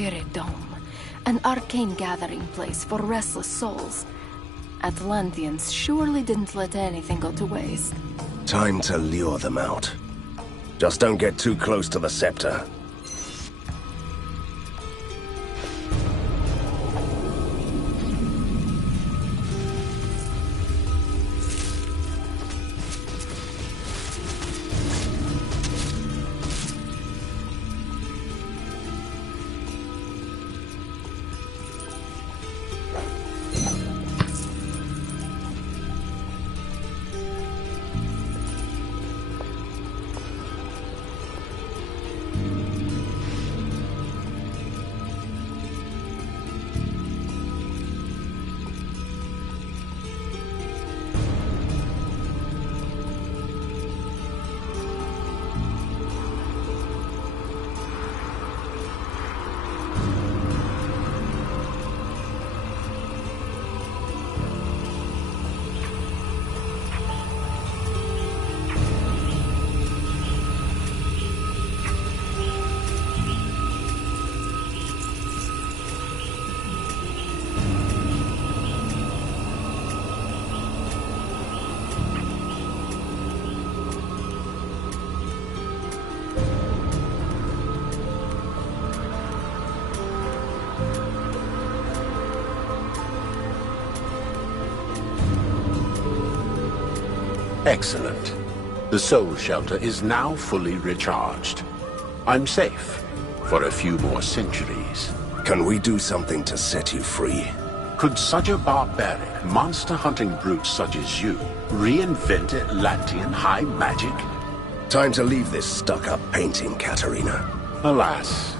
spirit dome. An arcane gathering place for restless souls. Atlanteans surely didn't let anything go to waste. Time to lure them out. Just don't get too close to the scepter. Excellent. The soul shelter is now fully recharged. I'm safe for a few more centuries. Can we do something to set you free? Could such a barbaric, monster-hunting brute such as you reinvent Atlantean high magic? Time to leave this stuck-up painting, Katarina. Alas,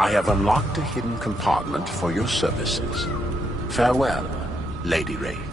I have unlocked a hidden compartment for your services. Farewell, Lady Wraith.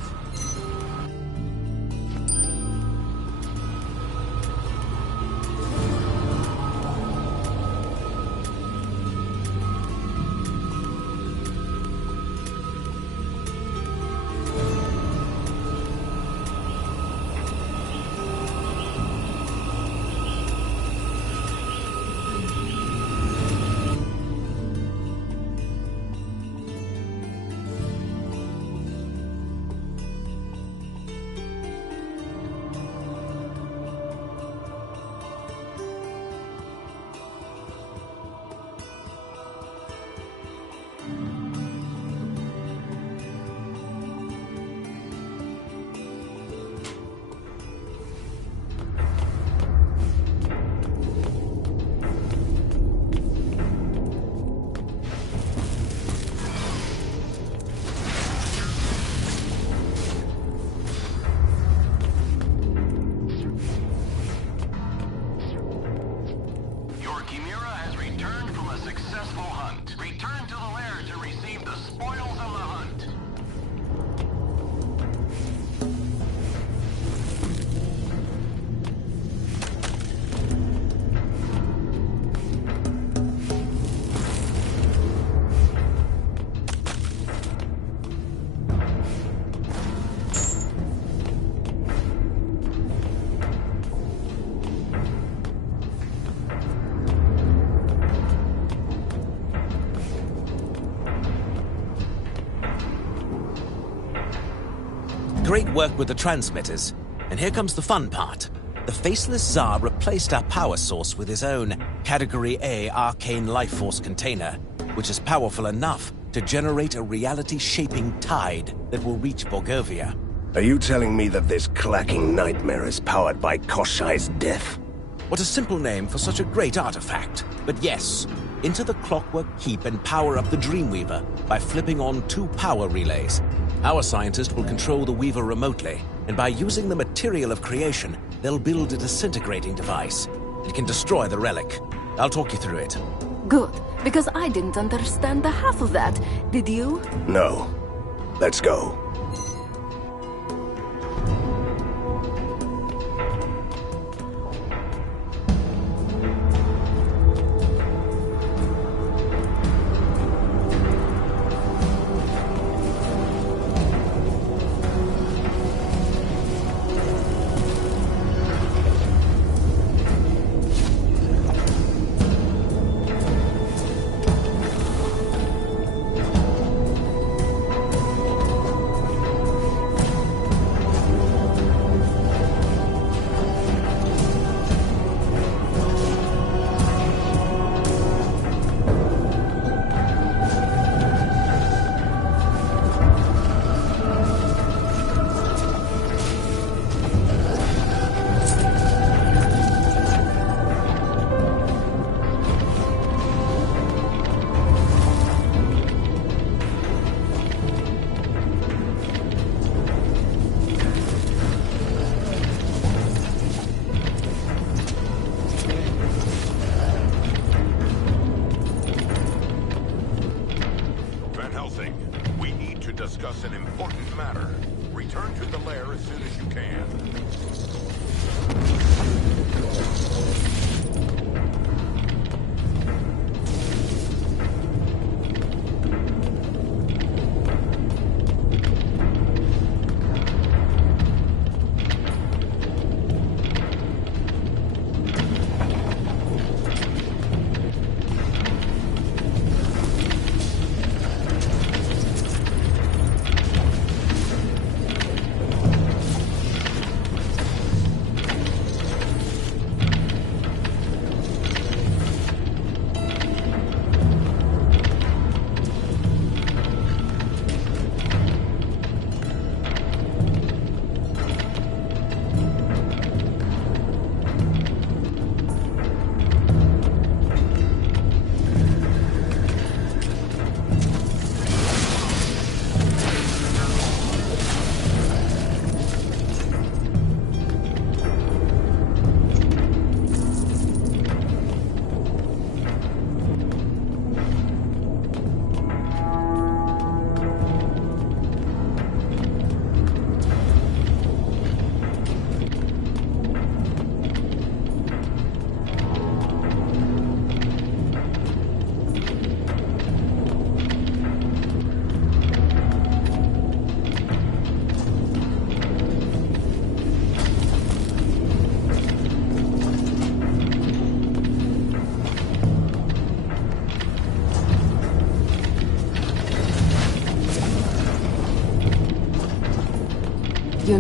Great work with the transmitters. And here comes the fun part. The Faceless Tsar replaced our power source with his own Category A arcane life force container, which is powerful enough to generate a reality-shaping tide that will reach Borgovia. Are you telling me that this clacking nightmare is powered by Koshai's death? What a simple name for such a great artifact. But yes, enter the Clockwork Keep and power up the Dreamweaver by flipping on 2 power relays. Our scientist will control the Weaver remotely, and by using the material of creation, they'll build a disintegrating device. It can destroy the relic. I'll talk you through it. Good, because I didn't understand the half of that. Did you? No. Let's go.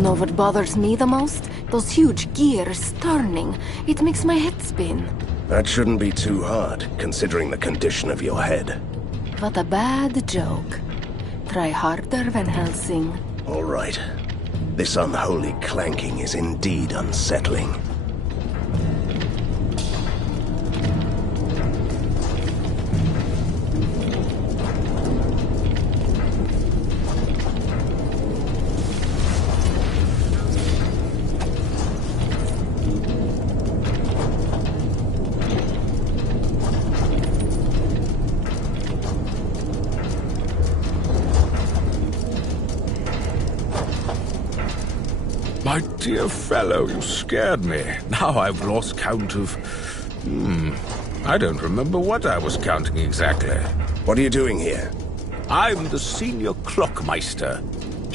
know what bothers me the most? Those huge gears turning. It makes my head spin. That shouldn't be too hard, considering the condition of your head. What a bad joke. Try harder, Van Helsing. All right. This unholy clanking is indeed unsettling. My dear fellow, you scared me. Now I've lost count of... I don't remember what I was counting exactly. What are you doing here? I'm the senior clockmeister.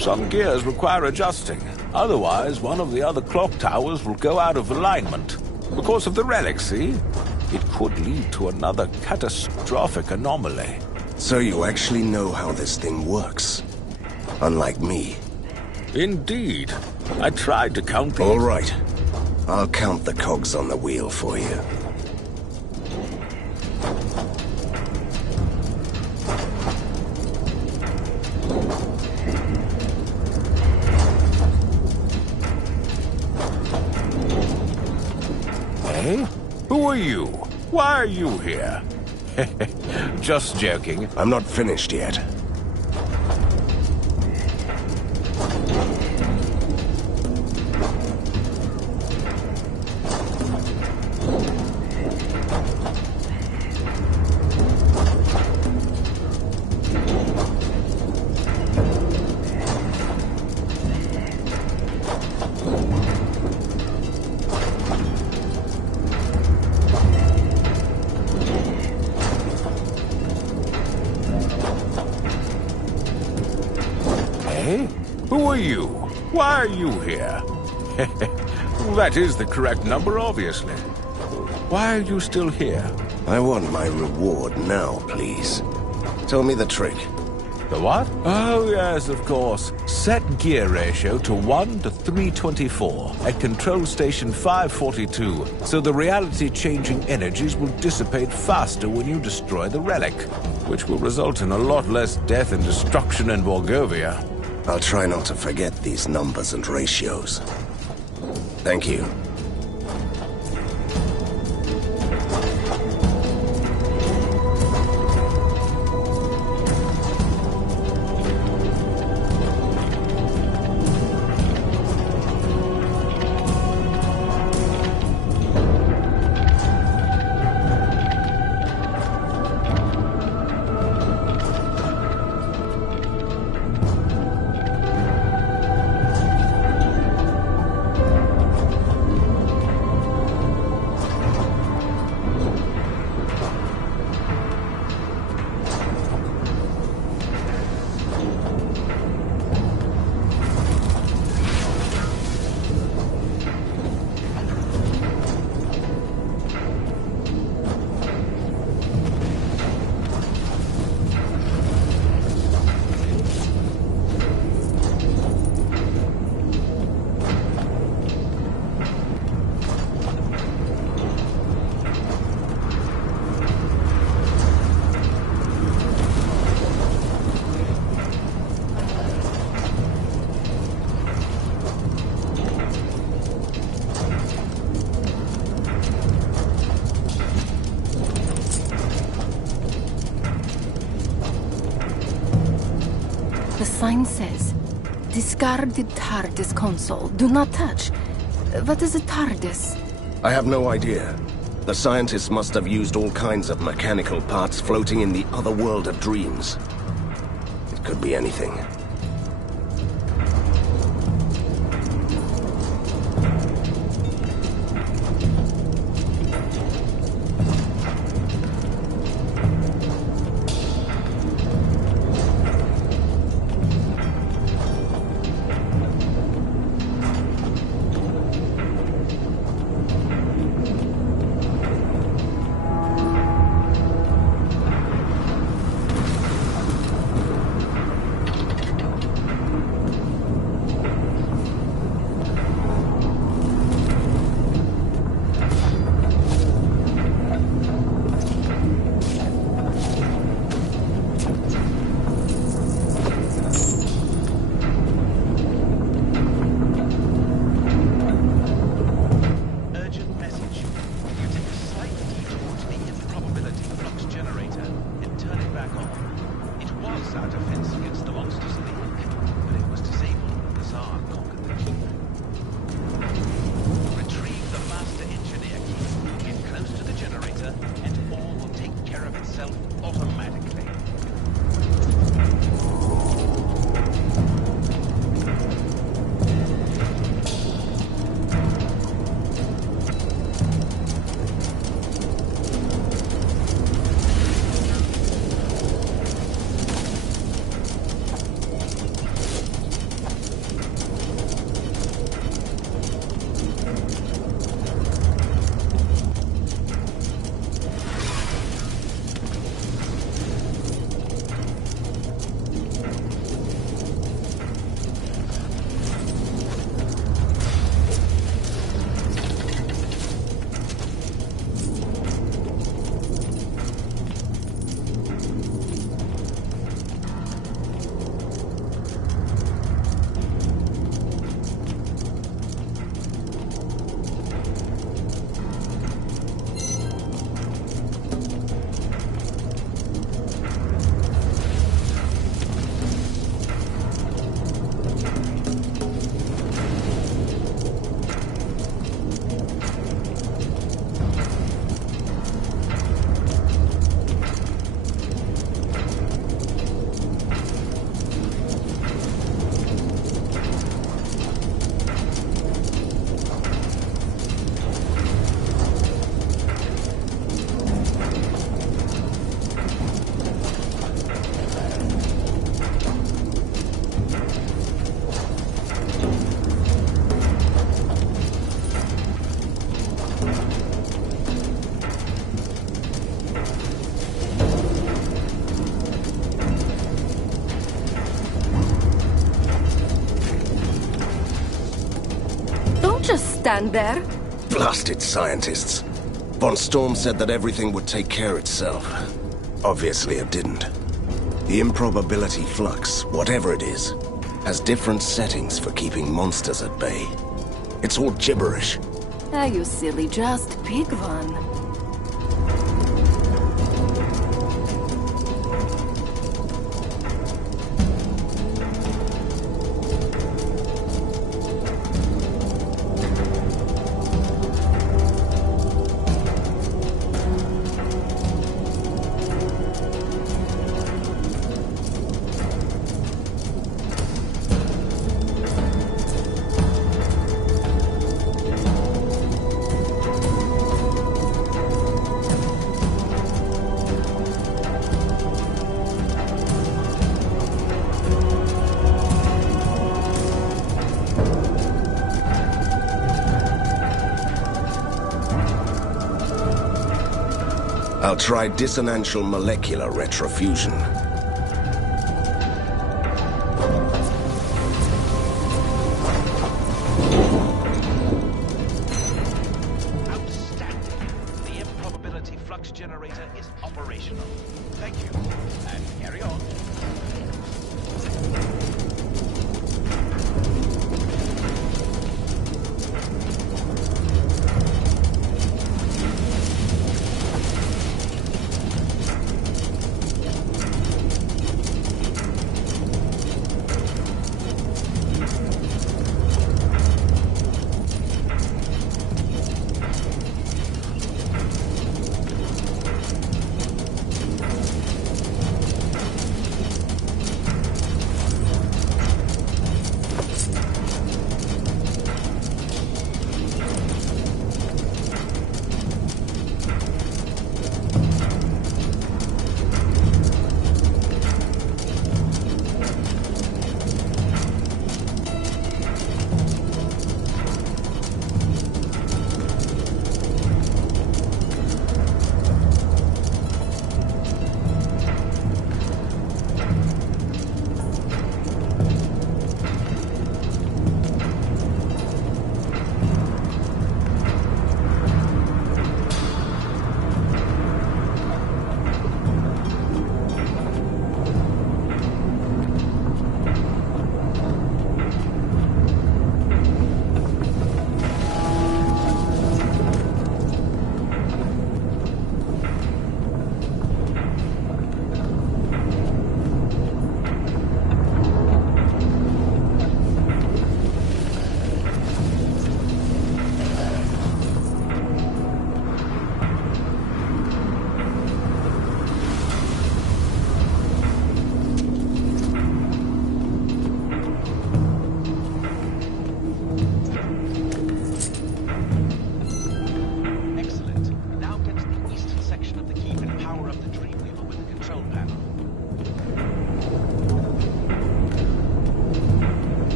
Some gears require adjusting. Otherwise, one of the other clock towers will go out of alignment. Because of the relic, see? It could lead to another catastrophic anomaly. So you actually know how this thing works? Unlike me. Indeed. I tried to count the... All right. I'll count the cogs on the wheel for you. Hey? Who are you? Why are you here? Just joking. I'm not finished yet. Who are you? Why are you here? That is the correct number, obviously. Why are you still here? I want my reward now, please. Tell me the trick. The what? Oh, yes, of course. Set gear ratio to 1 to 324 at Control Station 542, so the reality-changing energies will dissipate faster when you destroy the relic, which will result in a lot less death and destruction in Volgovia. I'll try not to forget these numbers and ratios. Thank you. The sign says, discarded TARDIS console. Do not touch. What is a TARDIS? I have no idea. The scientists must have used all kinds of mechanical parts floating in the other world of dreams. It could be anything. just stand there. Blasted scientists. Von Storm said that everything would take care itself. Obviously it didn't. The improbability flux, whatever it is, has different settings for keeping monsters at bay. It's all gibberish. Ah, you silly, just pick one. I'll try dissonantial molecular retrofusion. Outstanding. The improbability flux generator is operational. Thank you. And carry on.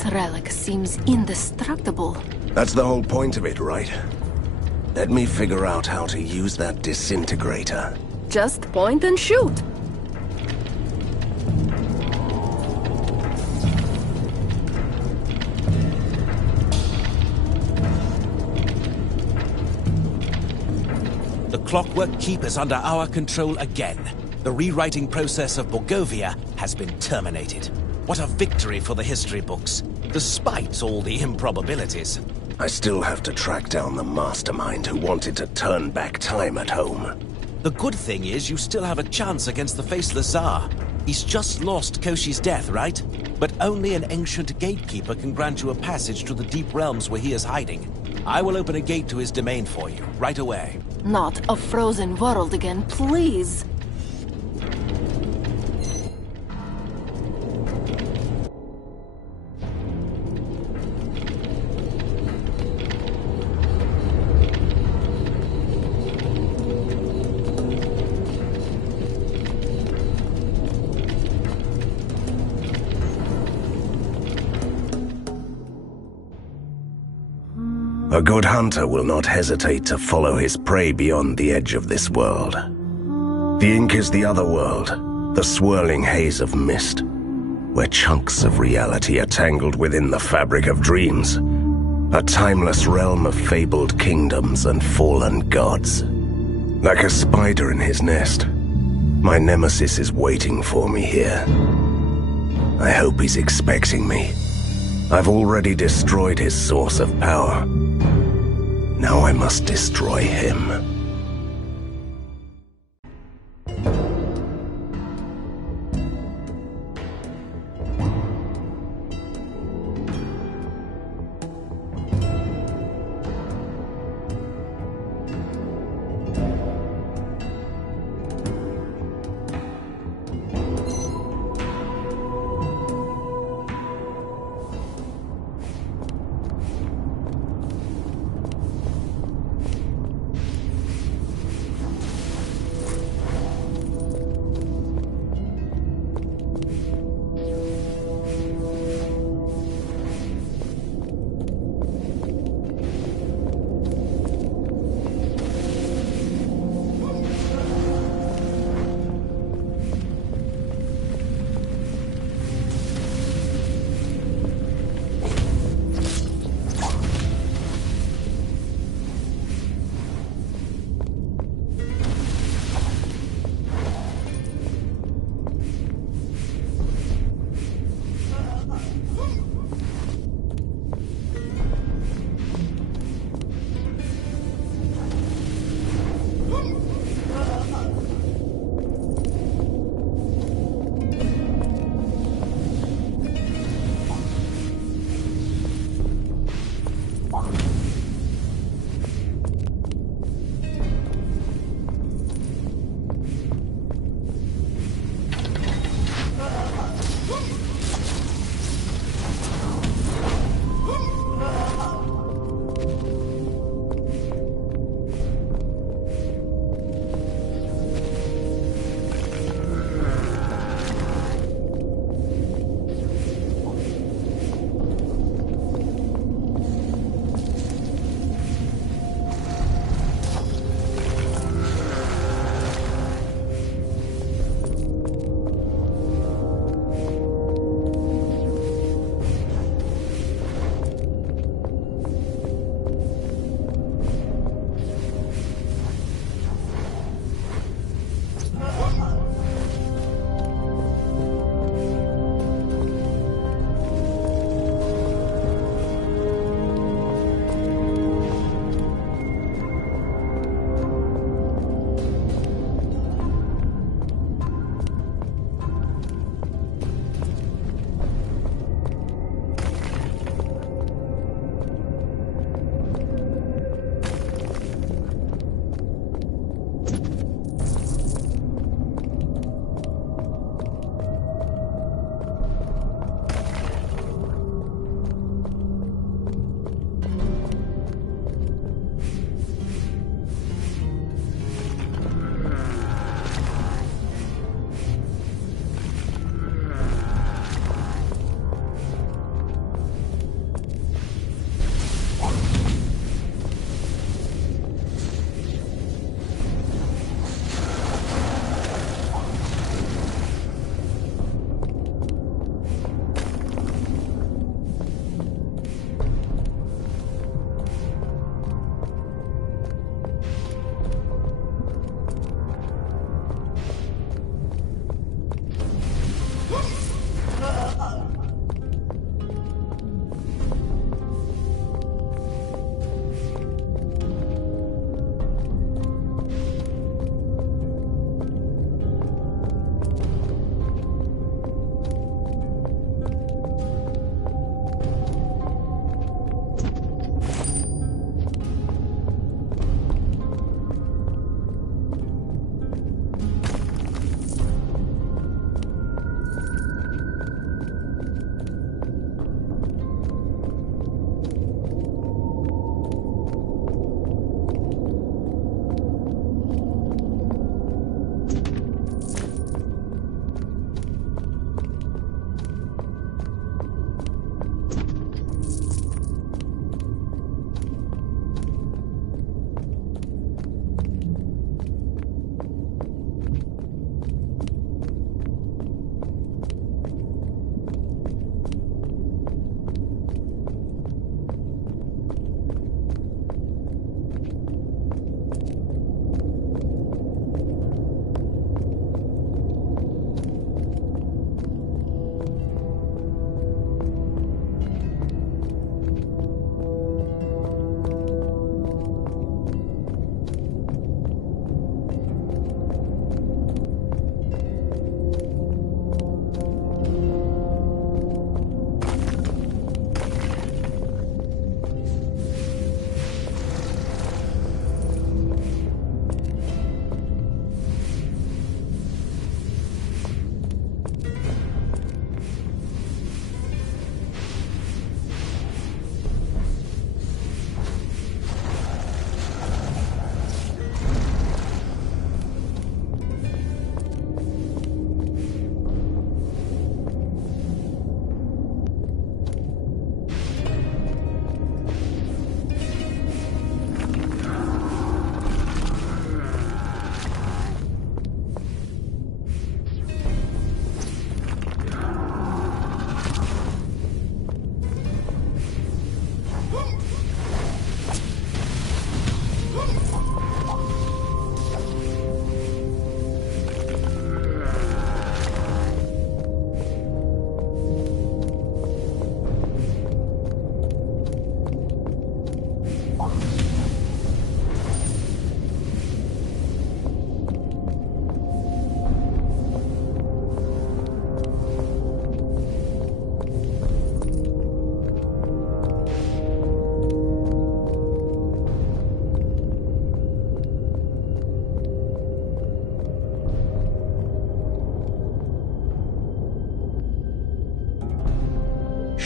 This relic seems indestructible. That's the whole point of it, right? Let me figure out how to use that disintegrator. Just point and shoot. The Clockwork Keep is under our control again. The rewriting process of Borgovia has been terminated. What a victory for the history books, despite all the improbabilities. I still have to track down the mastermind who wanted to turn back time at home. The good thing is you still have a chance against the Faceless Tsar. He's just lost Koshi's death, right? But only an ancient gatekeeper can grant you a passage to the deep realms where he is hiding. I will open a gate to his domain for you, right away. Not a frozen world again, please. A good hunter will not hesitate to follow his prey beyond the edge of this world. The ink is the other world, the swirling haze of mist, where chunks of reality are tangled within the fabric of dreams. A timeless realm of fabled kingdoms and fallen gods. Like a spider in his nest, my nemesis is waiting for me here. I hope he's expecting me. I've already destroyed his source of power. Now I must destroy him.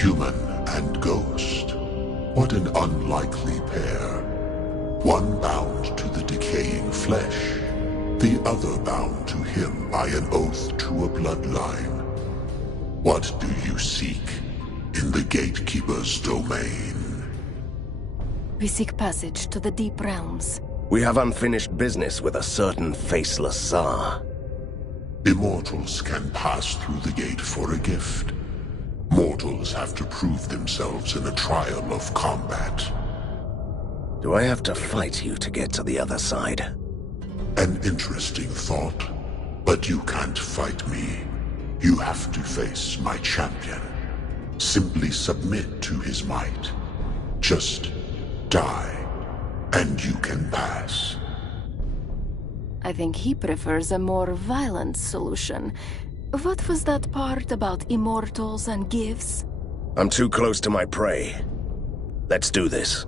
Human and ghost. What an unlikely pair. One bound to the decaying flesh, the other bound to him by an oath to a bloodline. What do you seek in the Gatekeeper's domain? We seek passage to the deep realms. We have unfinished business with a certain faceless Tsar. Immortals can pass through the gate for a gift. Mortals have to prove themselves in a trial of combat. Do I have to fight you to get to the other side? An interesting thought, but you can't fight me. You have to face my champion. Simply submit to his might. Just die, and you can pass. I think he prefers a more violent solution. What was that part about immortals and gifts? I'm too close to my prey. Let's do this.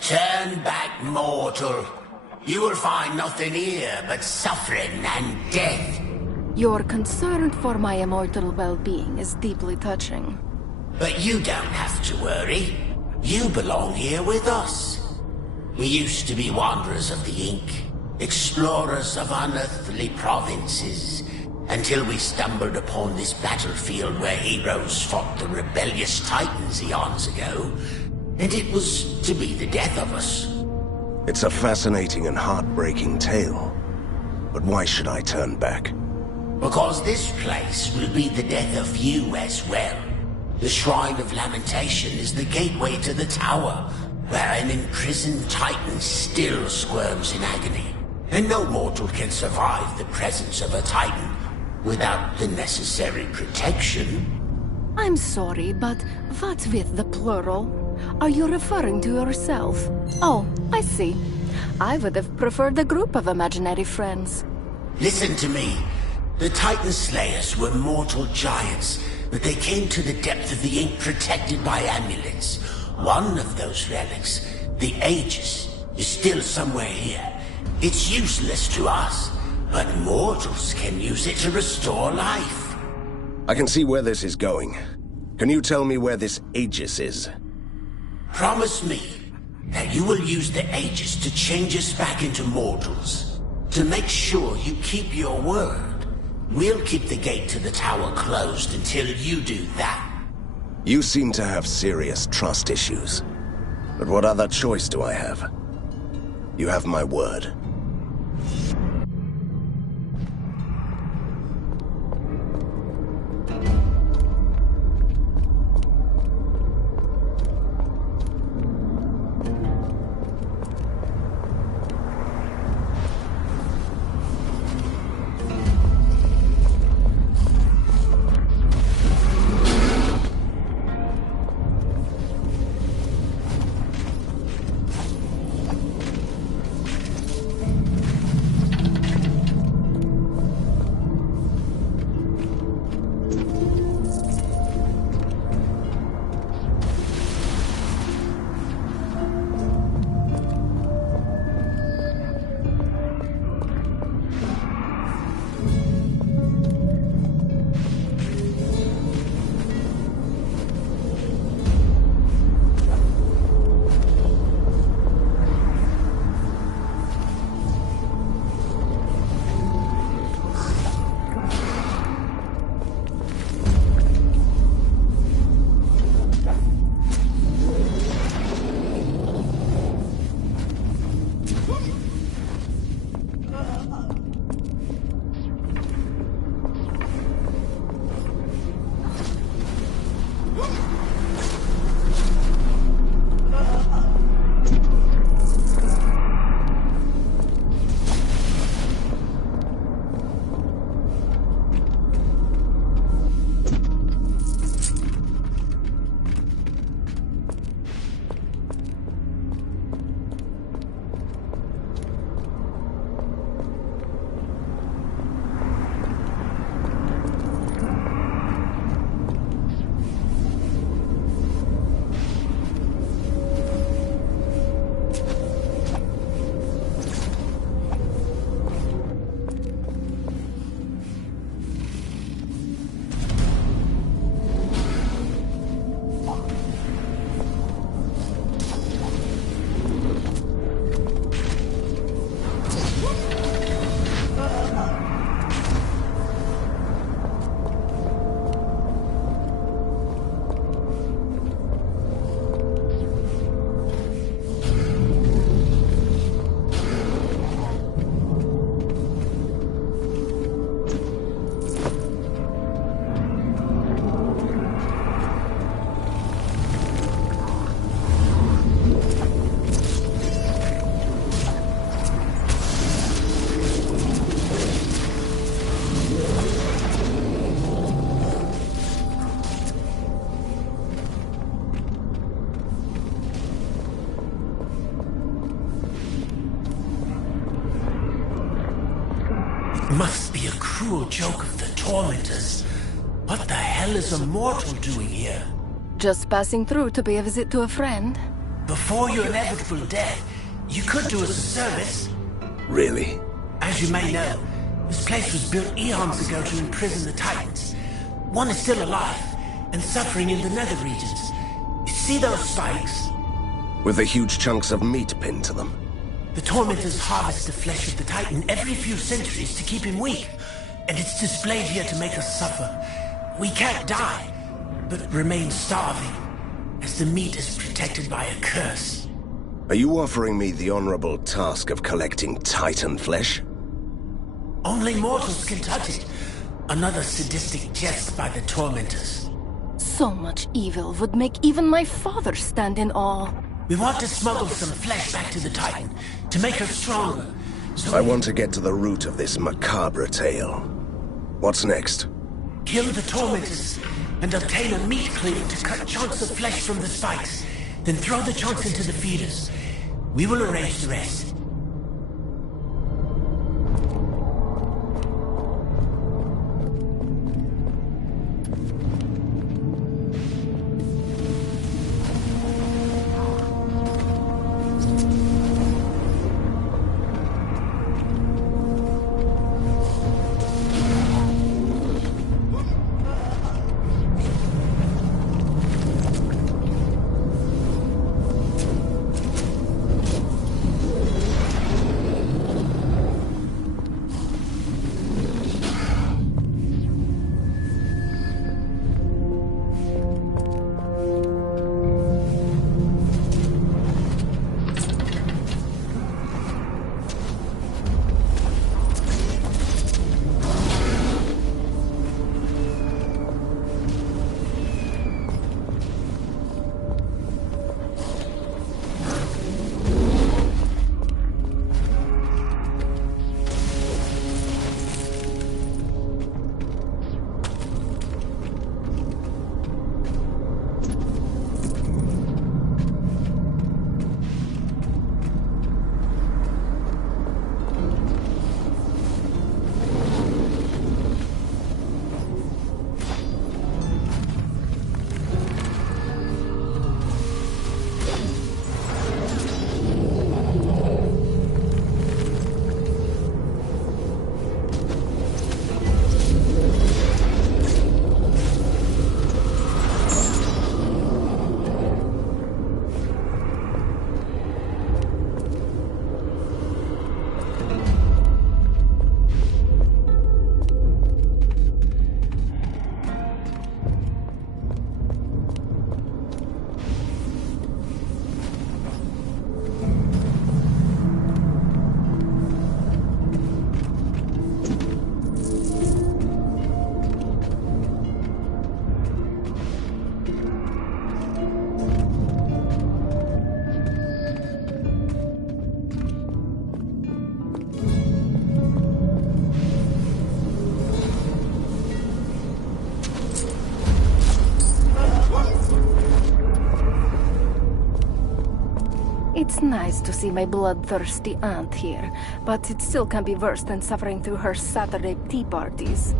Turn back, mortal. You will find nothing here but suffering and death. Your concern for my immortal well-being is deeply touching. But you don't have to worry. You belong here with us. We used to be wanderers of the Ink, explorers of unearthly provinces, until we stumbled upon this battlefield where heroes fought the rebellious Titans eons ago. And it was to be the death of us. It's a fascinating and heartbreaking tale. But why should I turn back? Because this place will be the death of you as well. The Shrine of Lamentation is the gateway to the tower, where an imprisoned Titan still squirms in agony. And no mortal can survive the presence of a Titan without the necessary protection. I'm sorry, but what with the plural? Are you referring to yourself? Oh, I see. I would have preferred a group of imaginary friends. Listen to me. The Titan Slayers were mortal giants, but they came to the depth of the Ink protected by amulets. One of those relics, the Aegis, is still somewhere here. It's useless to us, but mortals can use it to restore life. I can see where this is going. Can you tell me where this Aegis is? Promise me that you will use the Aegis to change us back into mortals. To make sure you keep your word. We'll keep the gate to the tower closed until you do that. You seem to have serious trust issues. But what other choice do I have? You have my word. Must be a cruel joke of the tormentors. What the hell is a mortal doing here? Just passing through to pay a visit to a friend. Before your inevitable death, you could do us a service. Really? As you may know, this place was built eons ago to imprison the Titans. One is still alive, and suffering in the nether regions. You see those spikes? With the huge chunks of meat pinned to them. The tormentors harvest the flesh of the Titan every few centuries to keep him weak. And it's displayed here to make us suffer. We can't die, but remain starving, as the meat is protected by a curse. Are you offering me the honorable task of collecting Titan flesh? Only mortals can touch it. Another sadistic jest by the tormentors. So much evil would make even my father stand in awe. We want to smuggle some flesh back to the Titan, to make her stronger. So I want to get to the root of this macabre tale. What's next? Kill the tormentors, and obtain a meat cleaver to cut chunks of flesh from the spikes. Then throw the chunks into the feeders. We will arrange the rest. It's nice to see my bloodthirsty aunt here, but it still can be worse than suffering through her Saturday tea parties.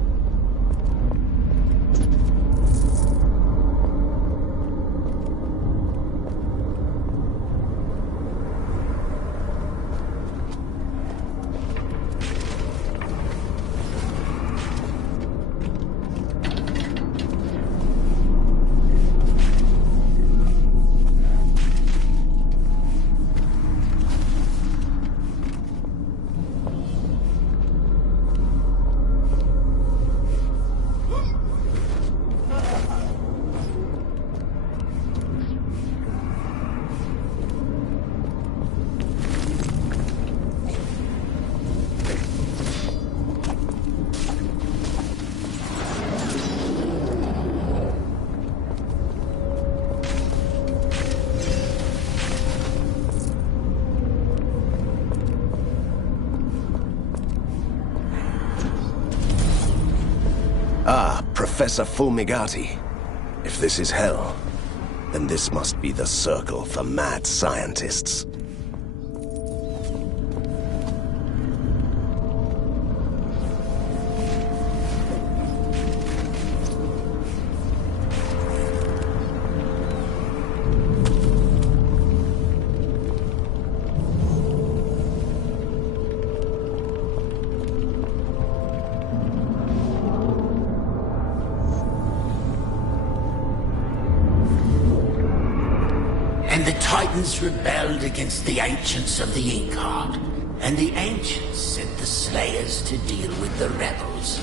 Ah, Professor Fulmigati. If this is hell, then this must be the circle for mad scientists. Titans rebelled against the Ancients of the Inkheart, and the Ancients sent the Slayers to deal with the rebels.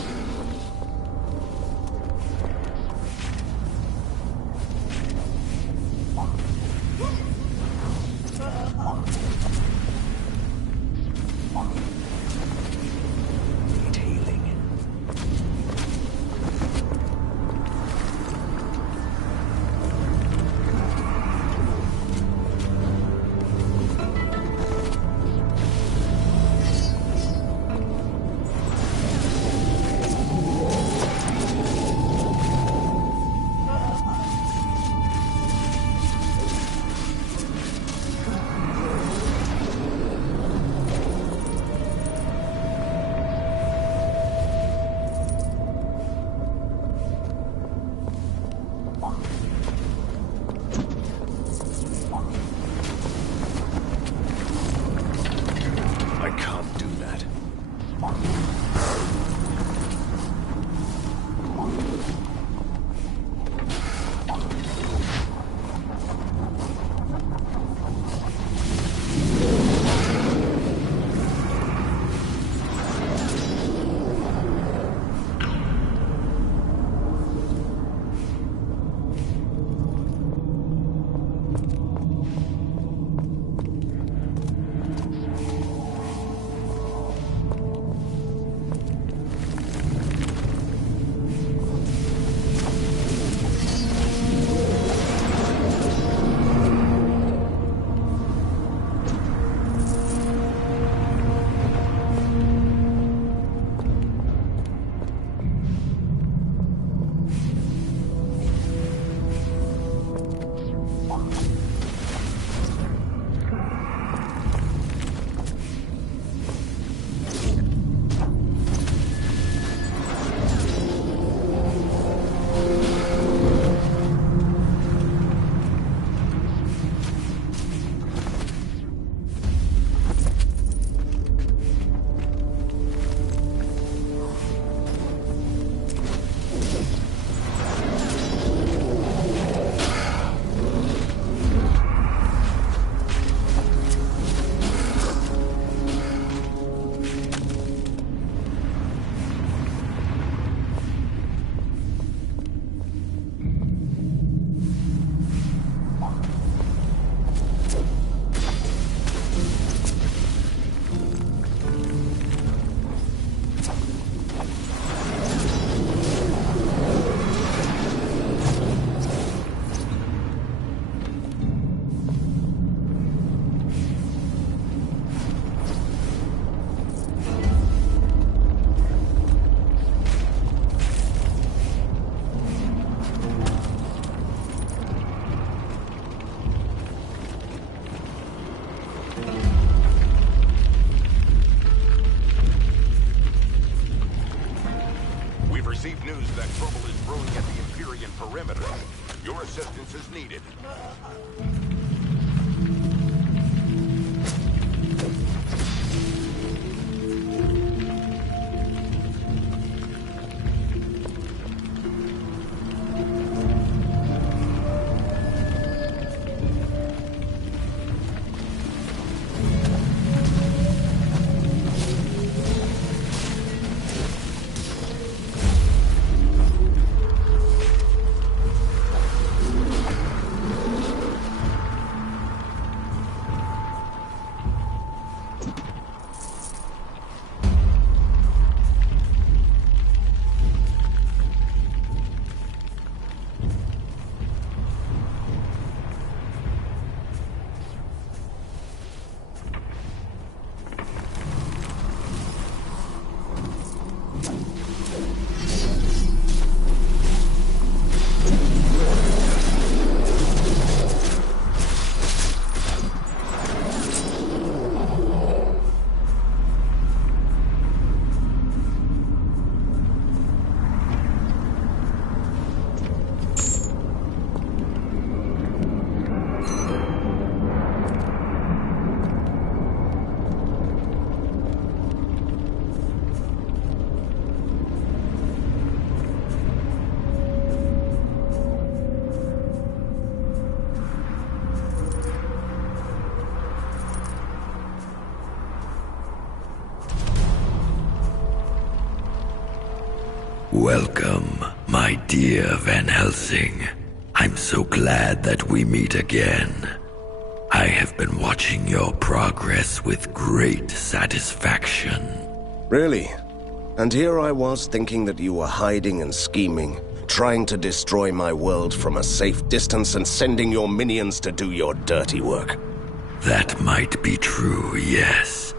received news that trouble is brewing at the Empyrean perimeter. Your assistance is needed. Welcome, my dear Van Helsing. I'm so glad that we meet again. I have been watching your progress with great satisfaction. Really? And here I was thinking that you were hiding and scheming, trying to destroy my world from a safe distance and sending your minions to do your dirty work. That might be true, yes.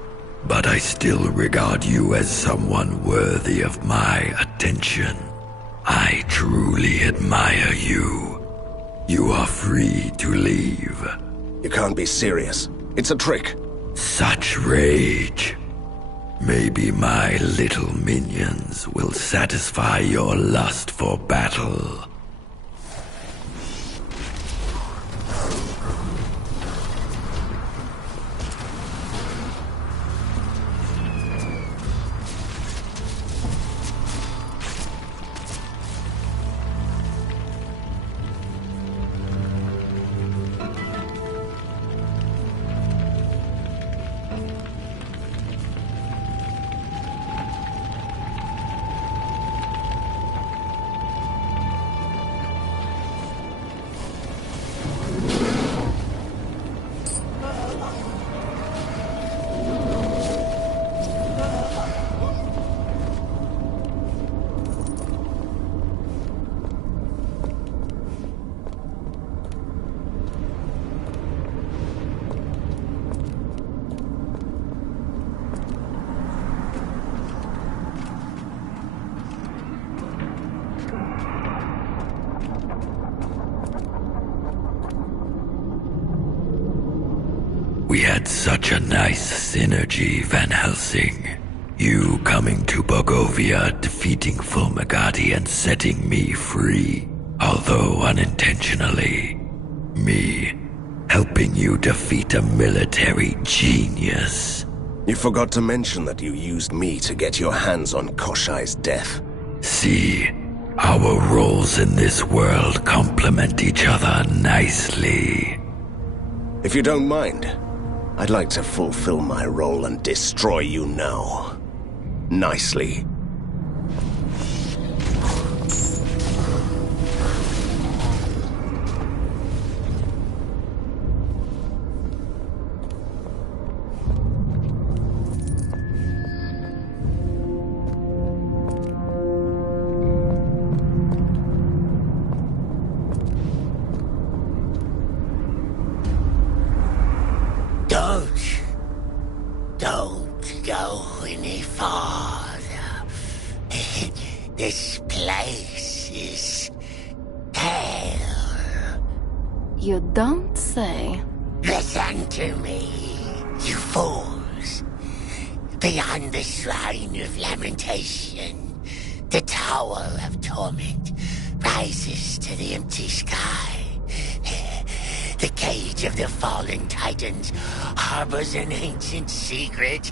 But I still regard you as someone worthy of my attention. I truly admire you. You are free to leave. You can't be serious. It's a trick. Such rage. Maybe my little minions will satisfy your lust for battle. We had such a nice synergy, Van Helsing. You coming to Bogovia, defeating Fulmigati and setting me free, although unintentionally. Me helping you defeat a military genius. You forgot to mention that you used me to get your hands on Koshai's death. See, our roles in this world complement each other nicely. If you don't mind, I'd like to fulfill my role and destroy you now. Nicely. Don't go any farther. This place is hell. You don't say. Listen to me, you fools. Beyond the Shrine of Lamentation, the Tower of Torment rises to the empty sky. The cage of the fallen titans harbors an ancient secret.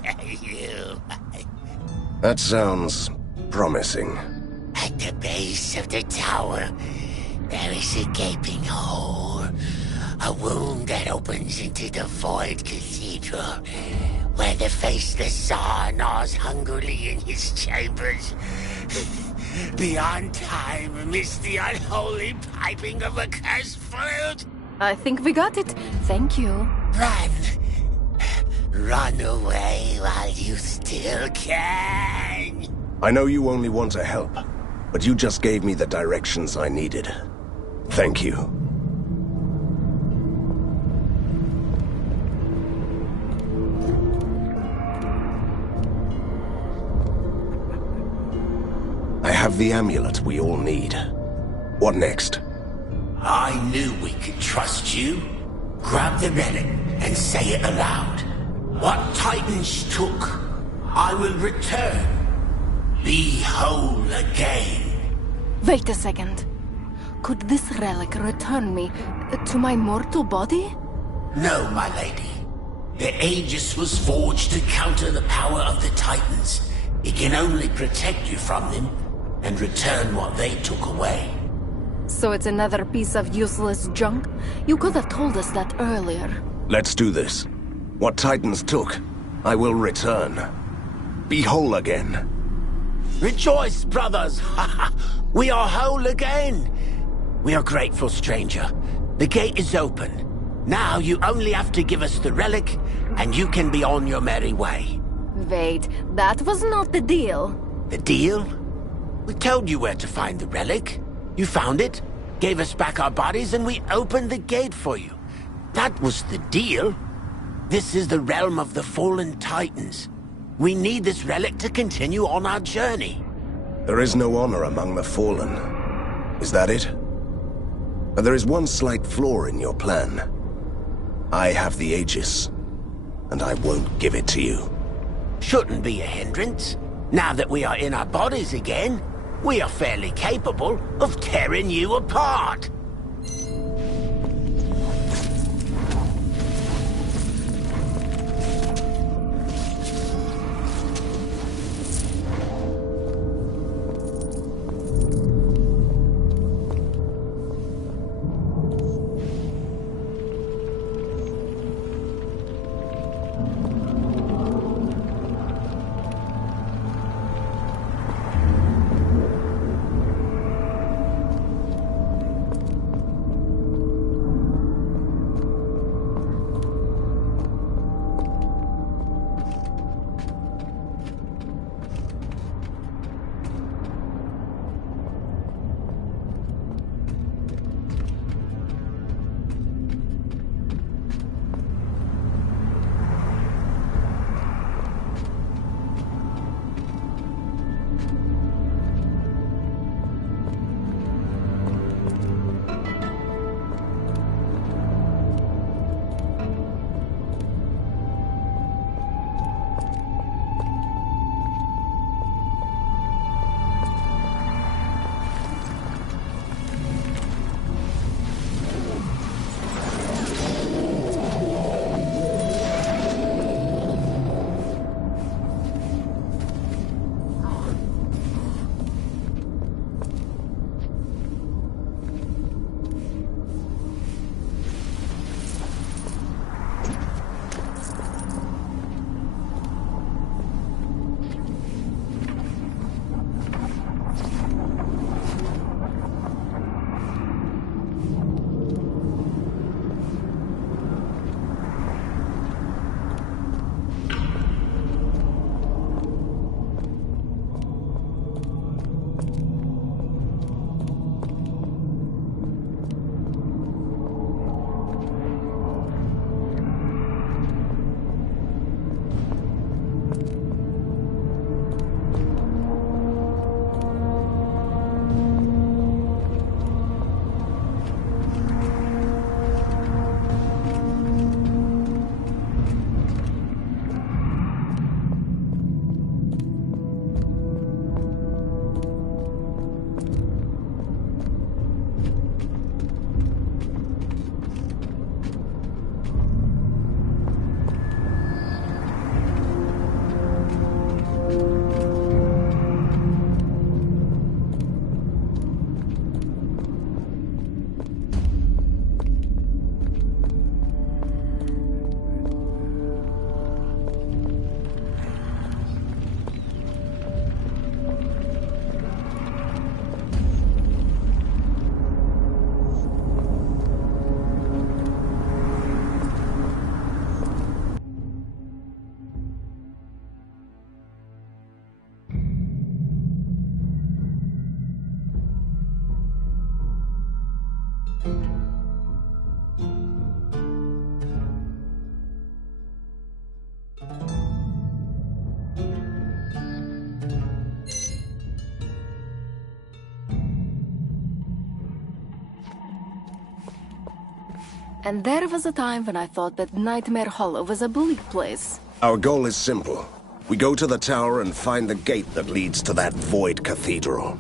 That sounds promising. At the base of the tower, there is a gaping hole. A wound that opens into the void cathedral, where the faceless Tsar gnaws hungrily in his chambers. Beyond time amidst the unholy piping of a cursed flute. I think we got it. Thank you. Run! Run away while you still can! I know you only want to help, but you just gave me the directions I needed. Thank you. I have the amulet we all need. What next? I knew we could trust you. Grab the relic and say it aloud. What Titans took, I will return. Be whole again. Wait a second. Could this relic return me to my mortal body? No, my lady. The Aegis was forged to counter the power of the Titans. It can only protect you from them and return what they took away. So it's another piece of useless junk? You could have told us that earlier. Let's do this. What Titans took, I will return. Be whole again. Rejoice, brothers! We are whole again! We are grateful, stranger. The gate is open. Now you only have to give us the relic, and you can be on your merry way. Wait, that was not the deal. The deal? We told you where to find the relic. You found it, gave us back our bodies, and we opened the gate for you. That was the deal. This is the realm of the fallen titans. We need this relic to continue on our journey. There is no honor among the fallen. Is that it? But there is one slight flaw in your plan. I have the Aegis, and I won't give it to you. Shouldn't be a hindrance. Now that we are in our bodies again, we are fairly capable of tearing you apart. And there was a time when I thought that Nightmare Hollow was a bleak place. Our goal is simple. We go to the tower and find the gate that leads to that void cathedral.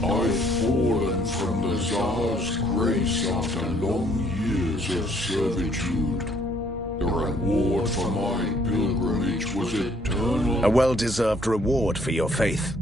I've fallen from the Tsar's grace after long years of servitude. gratitude. The reward for my pilgrimage was eternal. A well-deserved reward for your faith.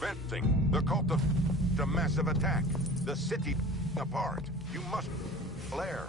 Fencing. The cult of a massive attack. The city apart. You must flare.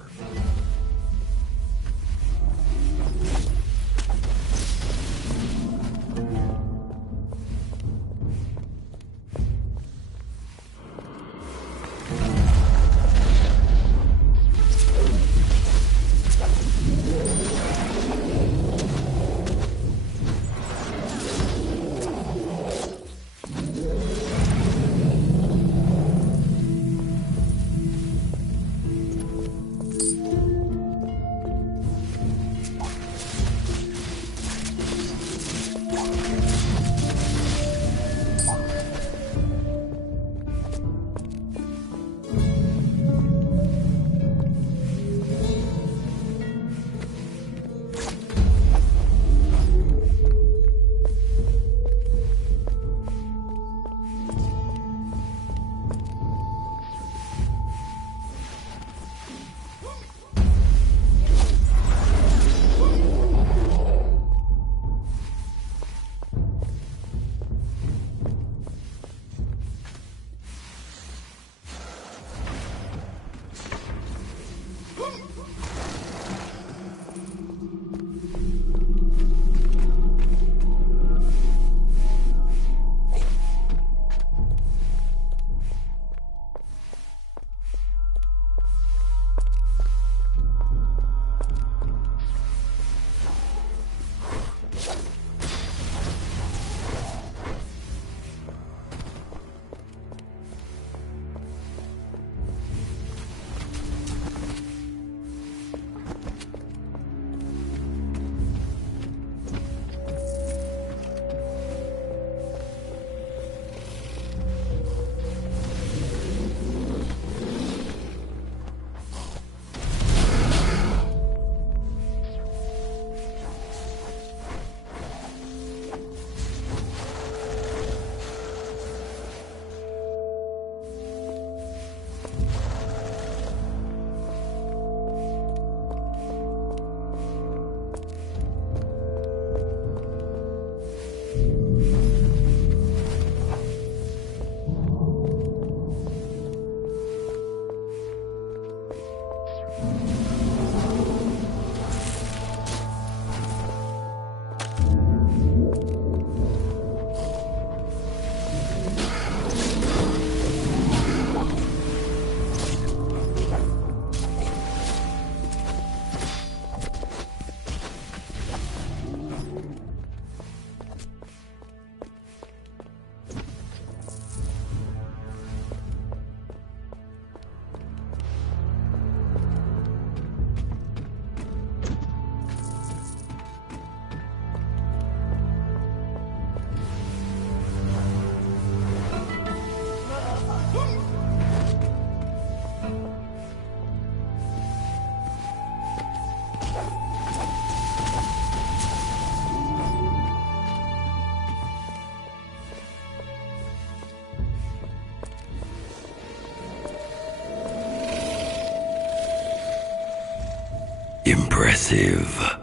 Impressive.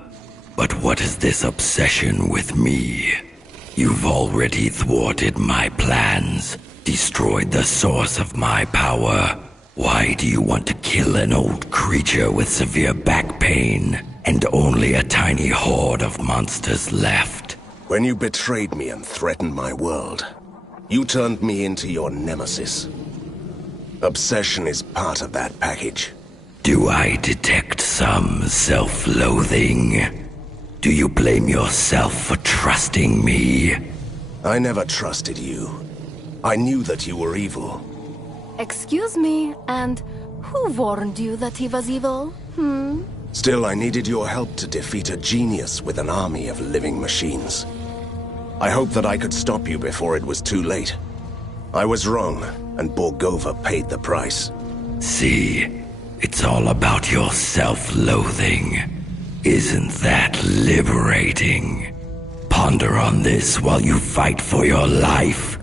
But what is this obsession with me? You've already thwarted my plans, destroyed the source of my power, Why do you want to kill an old creature with severe back pain and only a tiny horde of monsters left? When you betrayed me and threatened my world, you turned me into your nemesis. Obsession is part of that package. Do I detect some self-loathing? Do you blame yourself for trusting me? I never trusted you. I knew that you were evil. Excuse me, and who warned you that he was evil? Still, I needed your help to defeat a genius with an army of living machines. I hoped that I could stop you before it was too late. I was wrong, and Borgova paid the price. See, it's all about your self-loathing. Isn't that liberating? Ponder on this while you fight for your life.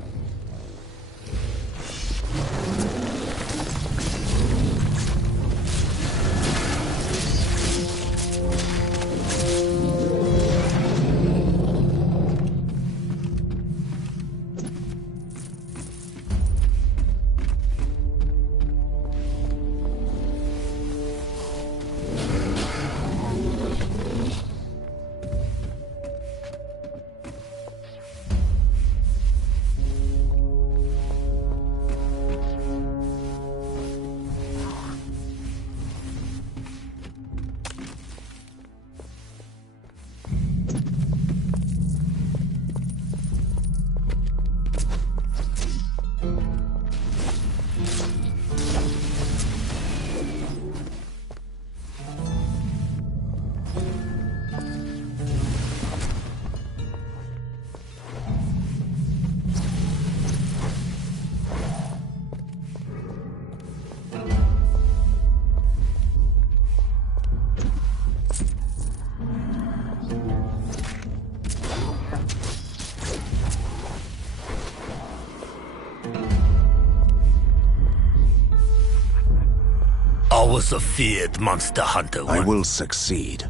Always a feared monster hunter. I will succeed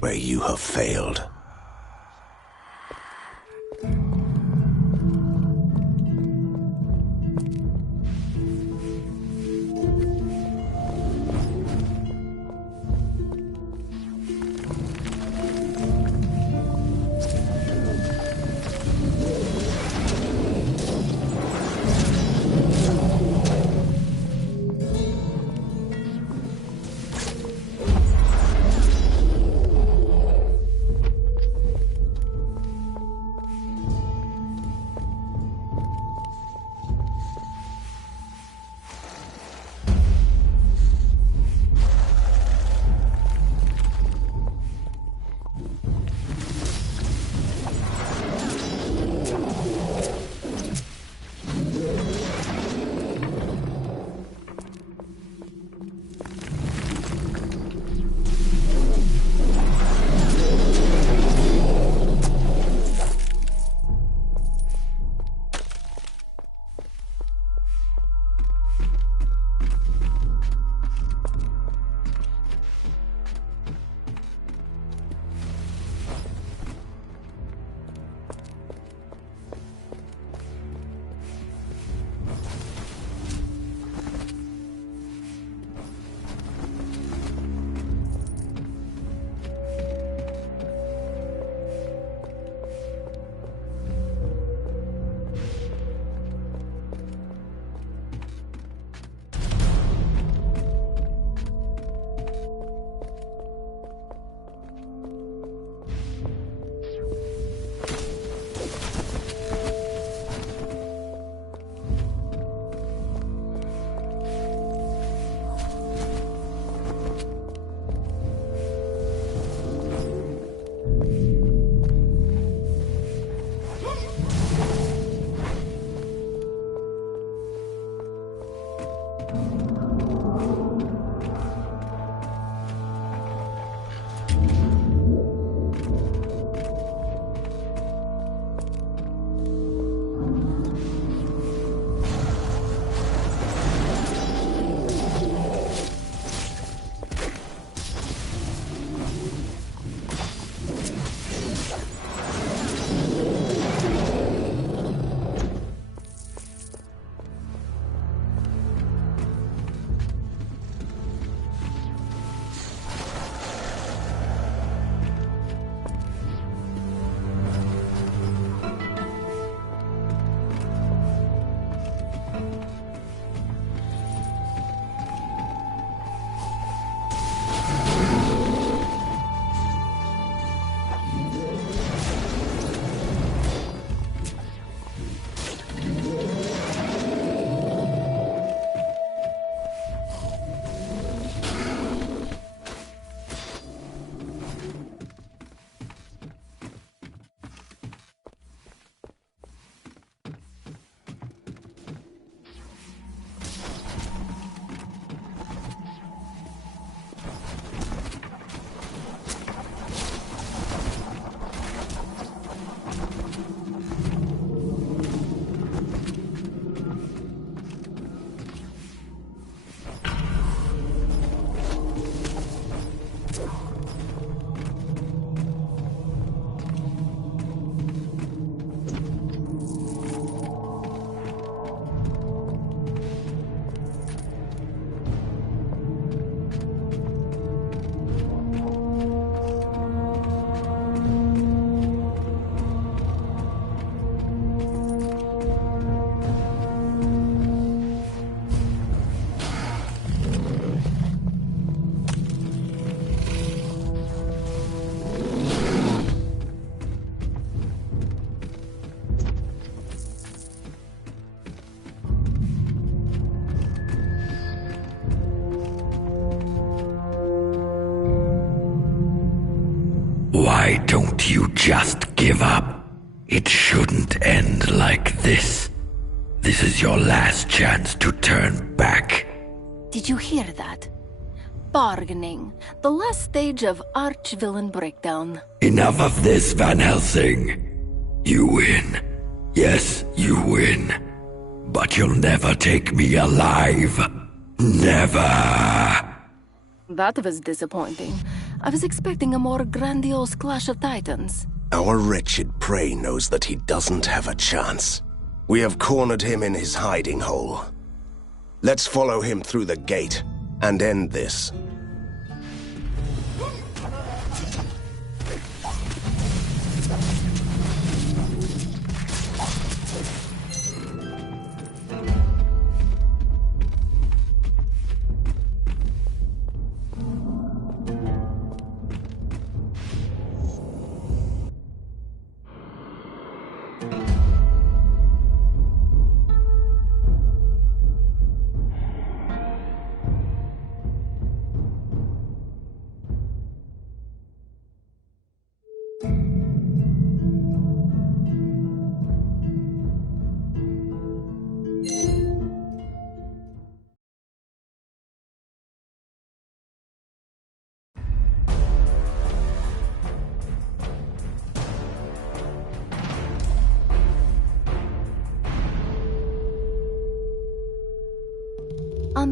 where you have failed. Why don't you just give up? It shouldn't end like this. This is your last chance to turn back. Did you hear that? Bargaining. The last stage of arch-villain breakdown. Enough of this, Van Helsing. You win. Yes, you win. But you'll never take me alive. Never! That was disappointing. I was expecting a more grandiose clash of titans. Our wretched prey knows that he doesn't have a chance. We have cornered him in his hiding hole. Let's follow him through the gate and end this.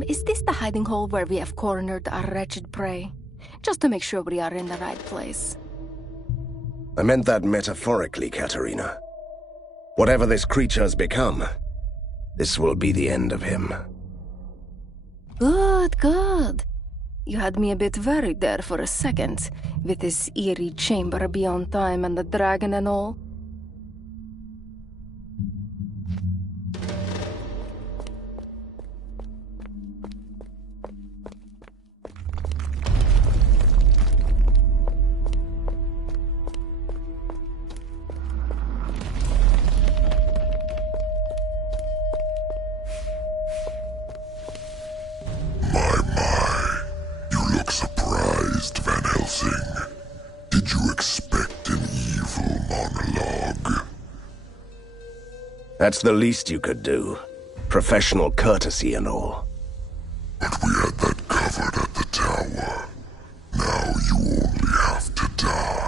Is this the hiding hole where we have cornered our wretched prey? Just to make sure we are in the right place. I meant that metaphorically, Katerina. Whatever this creature has become, this will be the end of him. Good, good. You had me a bit worried there for a second, with this eerie chamber beyond time and the dragon and all. Van Helsing. Did you expect an evil monologue? That's the least you could do. Professional courtesy and all. But we had that covered at the tower. Now you only have to die.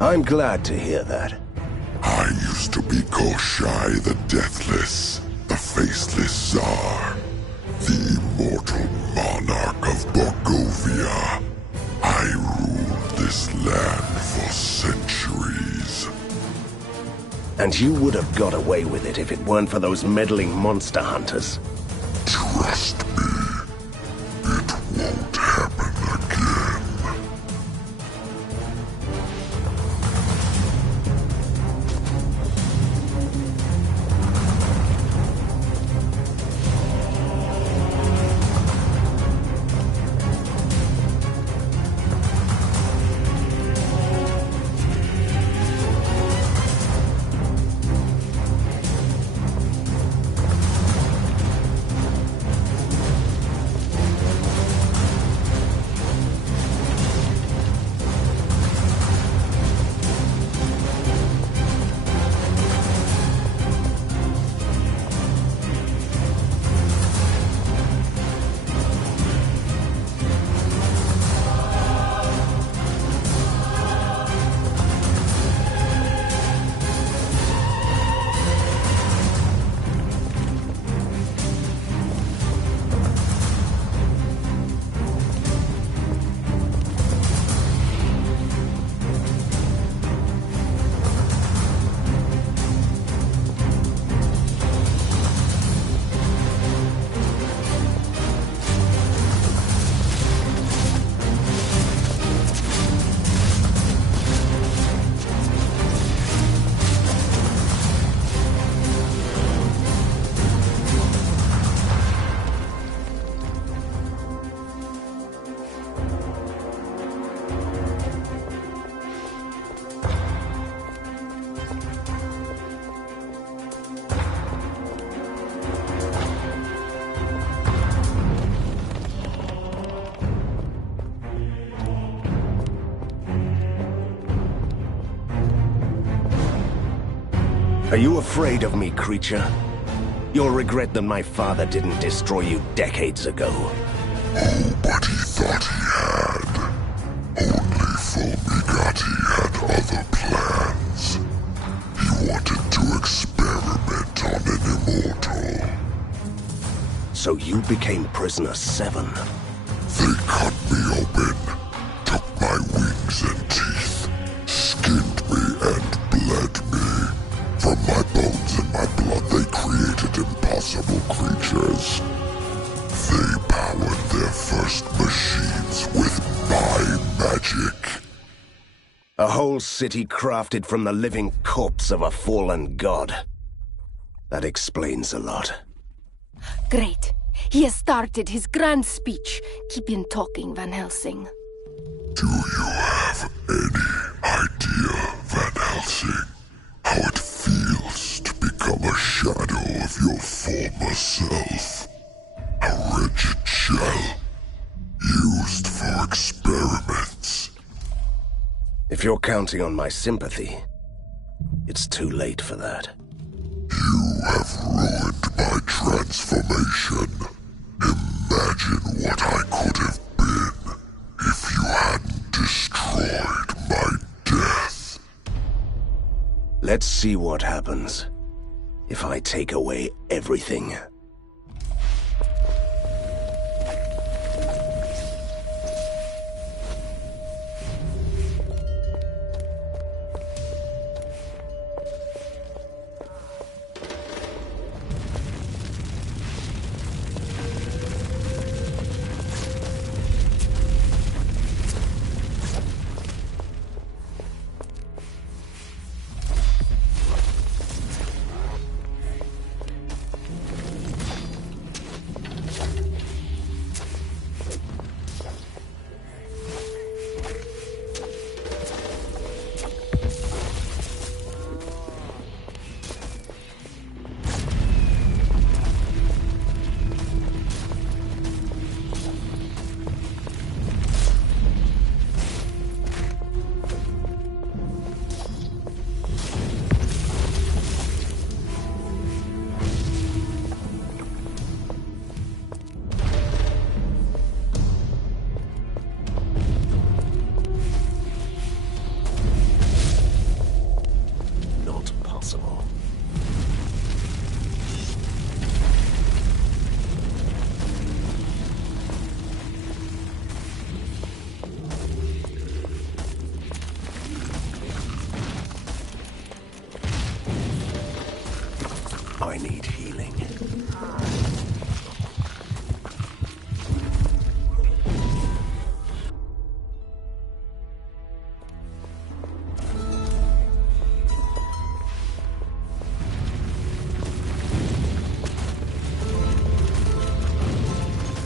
I'm glad to hear that. I used to be Koshai the Deathless, the Faceless Tsar, the immortal monarch of Borgovia. I ruled this land for centuries. And you would have got away with it if it weren't for those meddling monster hunters. Trust me, it won't happen again. Are you afraid of me, creature? You'll regret that my father didn't destroy you decades ago. Oh, but he thought he had. Only Fulmigati had other plans. He wanted to experiment on an immortal. So you became Prisoner 7? They cut me open, took my wings and teeth, skinned me and bled me. From my bones and my blood they created impossible creatures. They powered their first machines with my magic. A whole city crafted from the living corpse of a fallen god. That explains a lot. Great. He has started his grand speech. Keep him talking, Van Helsing. Do you have any idea, Van Helsing, how it feels to become a shadow of your former self? A wretched shell, used for experiments. If you're counting on my sympathy, it's too late for that. You have ruined my transformation. Imagine what I could have been if you hadn't destroyed my death. Let's see what happens if I take away everything. I need healing.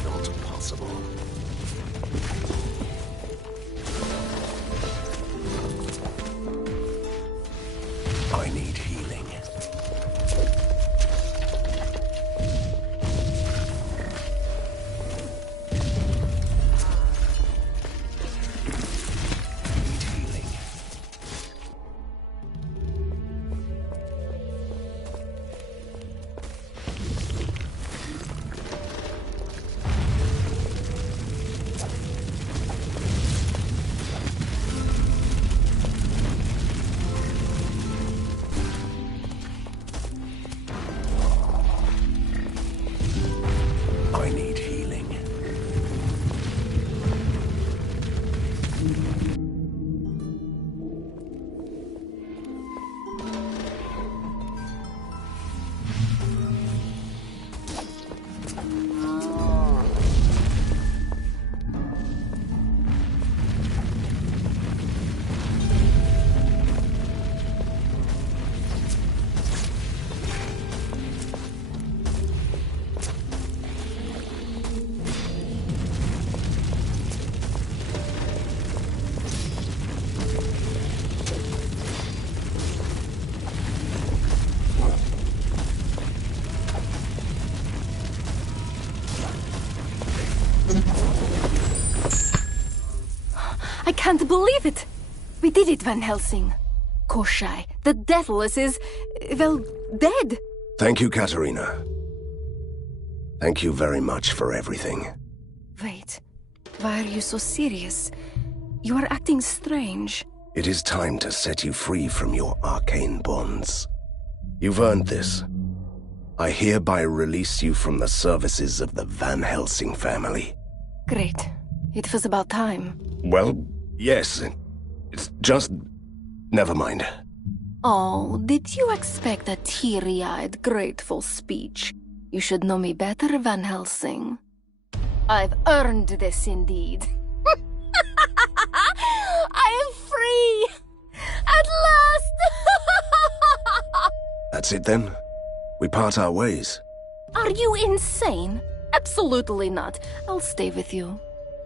Not possible. I need healing. I need healing. I can't believe it! We did it, Van Helsing. Koshai. The Deathless is, well, dead. Thank you, Katerina. Thank you very much for everything. Wait, why are you so serious? You are acting strange. It is time to set you free from your arcane bonds. You've earned this. I hereby release you from the services of the Van Helsing family. Great. It was about time. Well, yes. It's just... never mind. Oh, did you expect a teary-eyed, grateful speech? You should know me better, Van Helsing. I've earned this indeed. I am free! At last! That's it then? We part our ways. Are you insane? Absolutely not. I'll stay with you.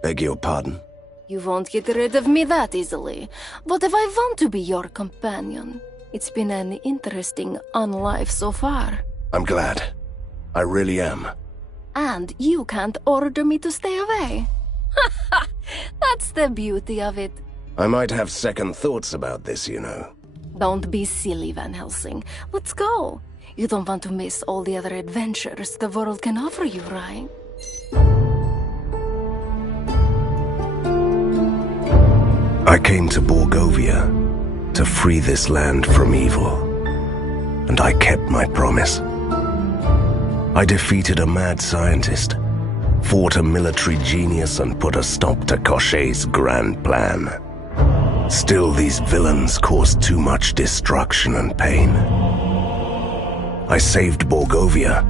Beg your pardon? You won't get rid of me that easily. But if I want to be your companion, it's been an interesting life so far. I'm glad. I really am. And you can't order me to stay away. That's the beauty of it. I might have second thoughts about this, you know. Don't be silly, Van Helsing. Let's go. You don't want to miss all the other adventures the world can offer you, right? I came to Borgovia to free this land from evil, and I kept my promise. I defeated a mad scientist, fought a military genius, and put a stop to Koshai's grand plan. Still, these villains caused too much destruction and pain. I saved Borgovia,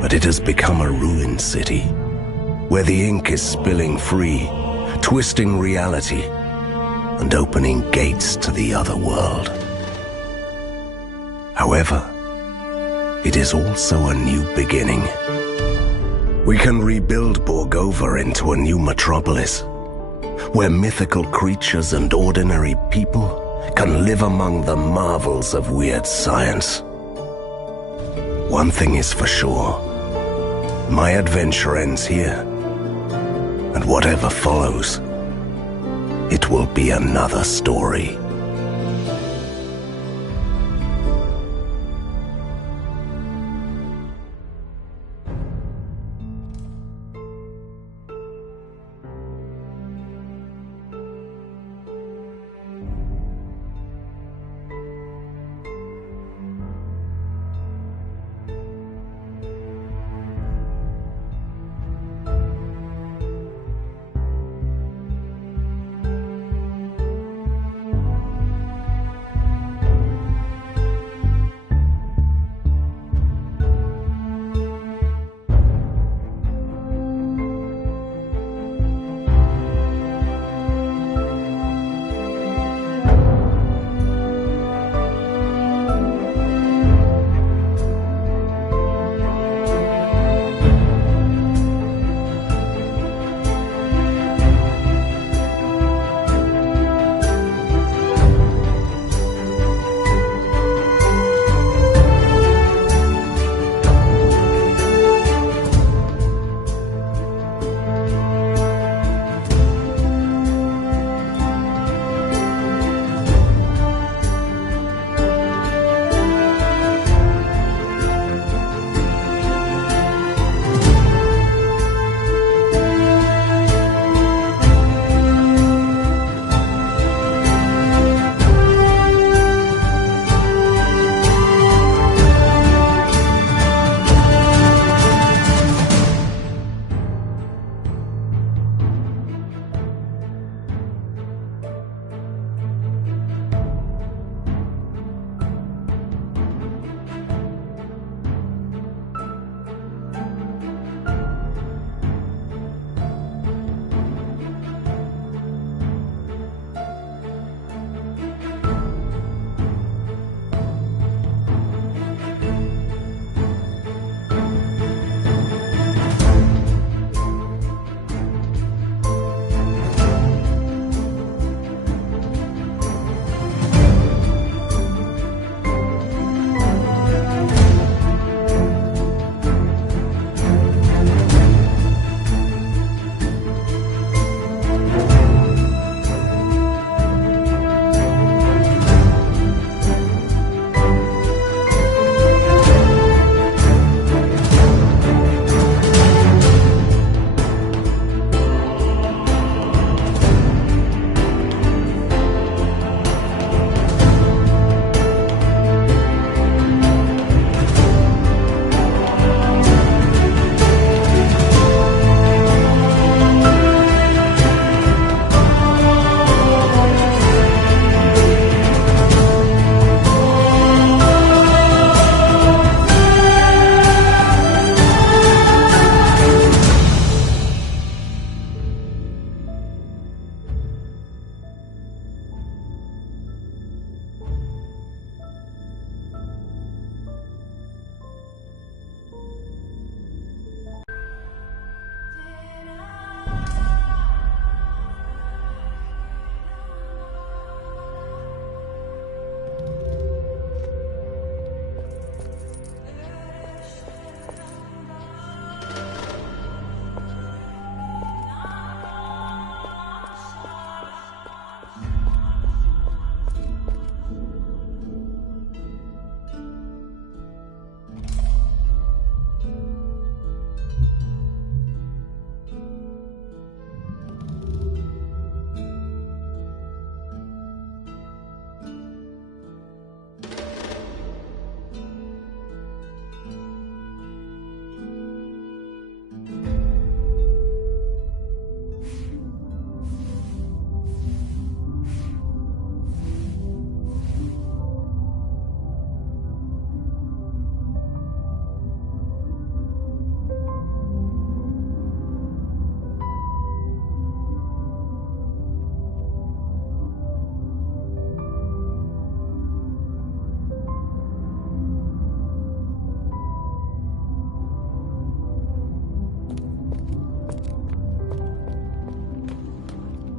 but it has become a ruined city, where the ink is spilling free, twisting reality, and opening gates to the other world. However, it is also a new beginning. We can rebuild Borgova into a new metropolis, where mythical creatures and ordinary people can live among the marvels of weird science. One thing is for sure, my adventure ends here, and whatever follows, it will be another story.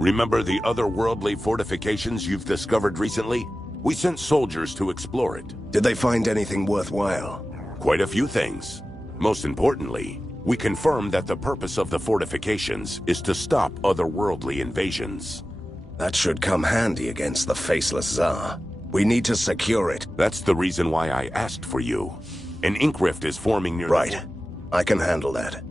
Remember the otherworldly fortifications you've discovered recently? We sent soldiers to explore it. Did they find anything worthwhile? Quite a few things. Most importantly, we confirmed that the purpose of the fortifications is to stop otherworldly invasions. That should come handy against the Faceless Tsar. We need to secure it. That's the reason why I asked for you. An ink rift is forming near... Right. I can handle that.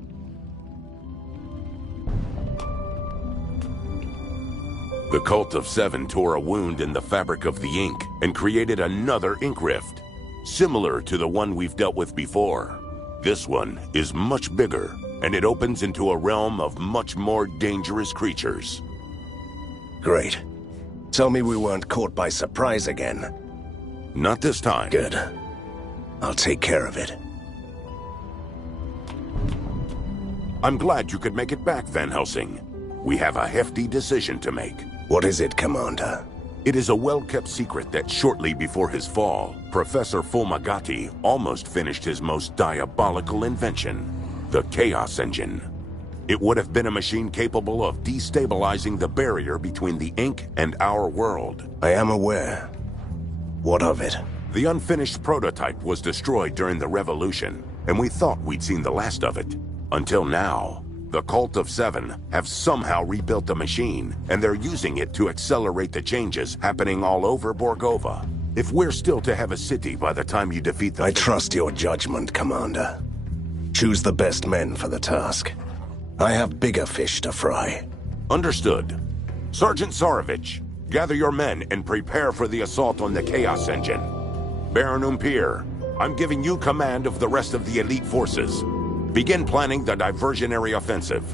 The Cult of Seven tore a wound in the fabric of the ink and created another ink rift, similar to the one we've dealt with before. This one is much bigger, and it opens into a realm of much more dangerous creatures. Great. Tell me we weren't caught by surprise again. Not this time. Good. I'll take care of it. I'm glad you could make it back, Van Helsing. We have a hefty decision to make. What is it, Commander? It is a well-kept secret that shortly before his fall, Professor Fulmagati almost finished his most diabolical invention, the Chaos Engine. It would have been a machine capable of destabilizing the barrier between the ink and our world. I am aware. What of it? The unfinished prototype was destroyed during the Revolution, and we thought we'd seen the last of it. Until now, the Cult of Seven have somehow rebuilt the machine, and they're using it to accelerate the changes happening all over Borgova. If we're still to have a city by the time you defeat the... I trust your judgment, Commander. Choose the best men for the task. I have bigger fish to fry. Understood. Sergeant Sarovich, gather your men and prepare for the assault on the Chaos Engine. Baron Umpir, I'm giving you command of the rest of the elite forces. Begin planning the diversionary offensive.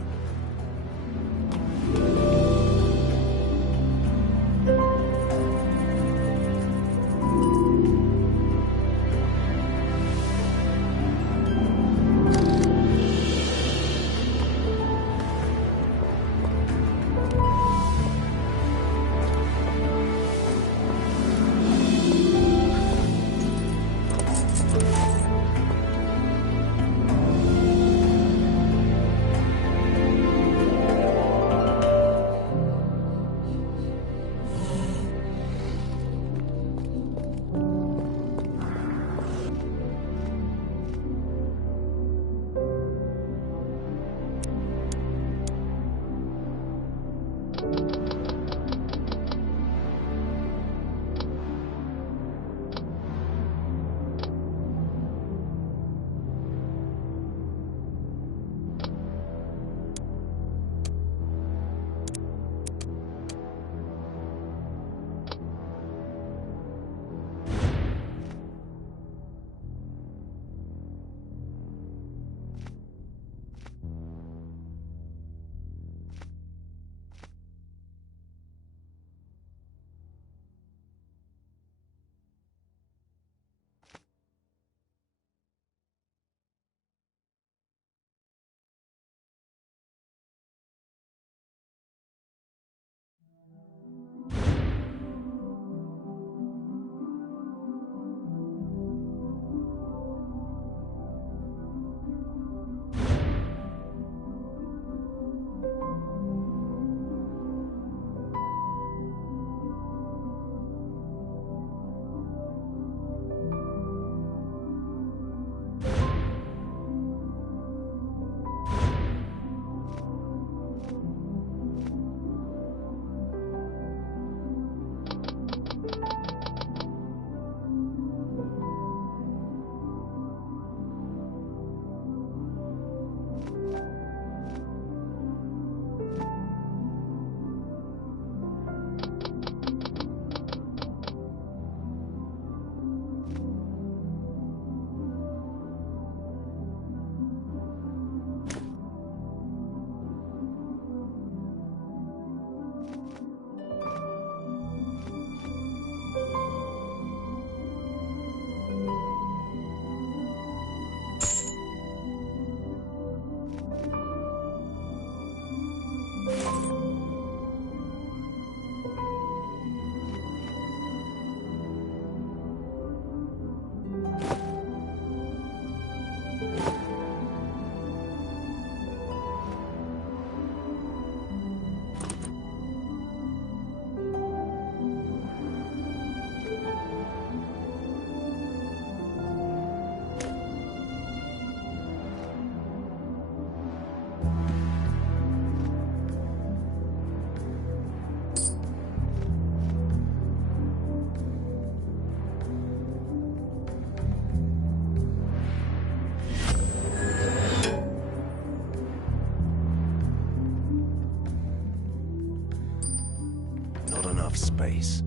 space.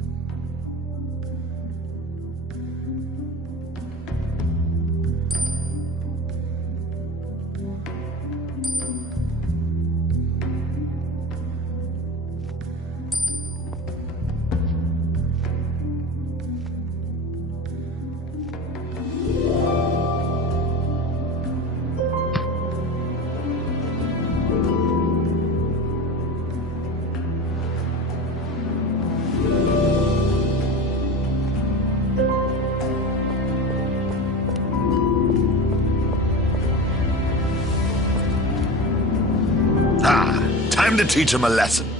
Time to teach him a lesson.